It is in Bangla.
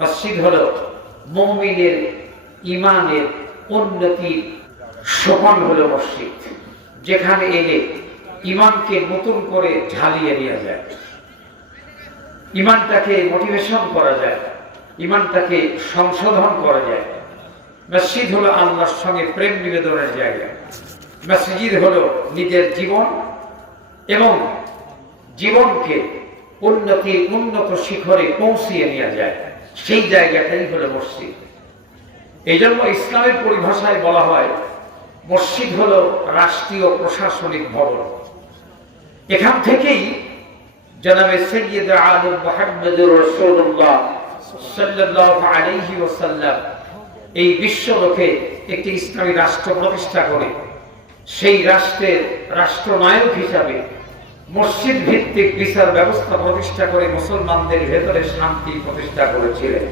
মসজিদ হলো মুমিনের ইমানের উন্নতির সোপান হলো মসজিদ, যেখানে এলে ইমানকে নতুন করে ঝালিয়ে নেওয়া যায়, ইমানটাকে মোটিভেশন করা যায়, ইমানটাকে সংশোধন করা যায়। মসজিদ হলো আল্লাহর সঙ্গে প্রেম নিবেদনের জায়গা। মসজিদ হলো নিজের জীবন এবং জীবনকে উন্নত শিখরে পৌঁছিয়ে নেওয়া যায়, সেই জায়গাটাই হলো মসজিদ। এই জন্য ইসলামের পরিভাষায় বলা হয় মসজিদ হলো রাষ্ট্রীয় প্রশাসনিক ভবন। এখান থেকেই জনাবে সৈয়দ আলম মুহাম্মদুর রাসূলুল্লাহ সাল্লাল্লাহু আলাইহি ওয়াসাল্লাম এই বিশ্বলোকে একটি ইসলামী রাষ্ট্র প্রতিষ্ঠা করে সেই রাষ্ট্রের রাষ্ট্রনায়ক হিসাবে মসজিদ ভিত্তিক বিচার ব্যবস্থা প্রতিষ্ঠা করে মুসলমানদের ভেতরে শান্তি প্রতিষ্ঠা করেছিলেন।